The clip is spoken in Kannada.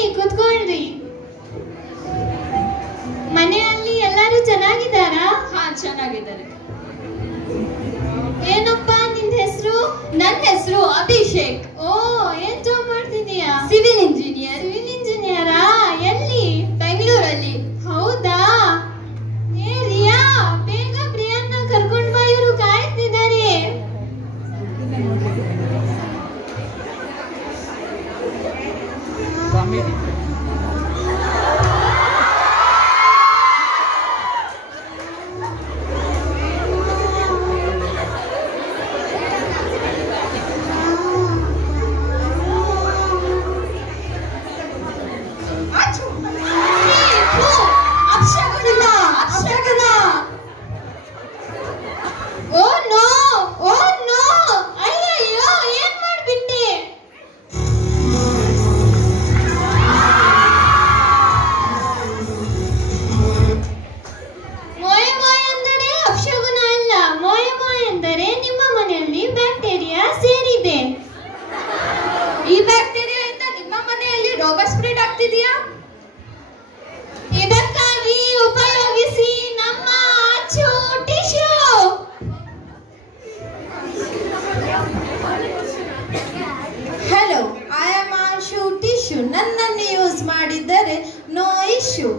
ಬನ್ನಿ ಕುತ್ಕೊಳ್ರಿ. ಮನೆಯಲ್ಲಿ ಎಲ್ಲರೂ ಚೆನ್ನಾಗಿದ್ದಾರಾ? ಹಾ, ಚೆನ್ನಾಗಿದ್ದಾರೆ. ಏನಪ್ಪಾ ನಿನ್ ಹೆಸರು? ನನ್ನ ಹೆಸರು ಅಭಿಷೇಕ್. ಓ, ಏನ್ ಜಾಬ್ ಮಾಡ್ತಿದೀಯಾ? Civil engineer. ಸಿವಿಲ್ ಇಂಜಿನಿಯರಾ? ಎಲ್ಲಿ? ಬೆಂಗಳೂರಲ್ಲಿ. ಹೌದಾ? ಏ ರಿಯಾ, ಬೇಗ ಪ್ರಿಯನ್ನ ಕರ್ಕೊಂಡ್ ಬಾ, ಇವರು ಕಾಯ್ತಿದ್ದಾರೆ. ಓ ನೋ, ಓ ನೋ, ಅಯ್ಯಯ್ಯೋ, ಏನ್ ಮಾಡ್ಬಿಟ್ಟೆ? ಮೊಯ ಮೊಯ ಎಂದರೆ ಅಪಶಕುನ ಅಲ್ಲ. ಮೊಯ ಮೊಯ ಎಂದರೆ ನಿಮ್ಮ ಮನೆಯಲ್ಲಿ ಬ್ಯಾಕ್ಟೀರಿಯಾ ಸೇರಿದೆ. ಈ ಬ್ಯಾಕ್ಟೀರಿಯಾ ಇಂದ ನಿಮ್ಮ ಮನೆಯಲ್ಲಿ ರೋಗ ಸ್ಪ್ರೆಡ್ ಆಗ್ತಿದೆಯಾ? ಇದಕ್ಕಾಗಿ ಉಪಯೋಗಿಸಿ ನಮ್ಮ ಅಚ್ಚು tissue. Hello, I am Anshu tissue. ನನ್ನನ್ನು ಯೂಸ್ ಮಾಡಿದರೆ ನೋ ಇಶ್ಯೂ.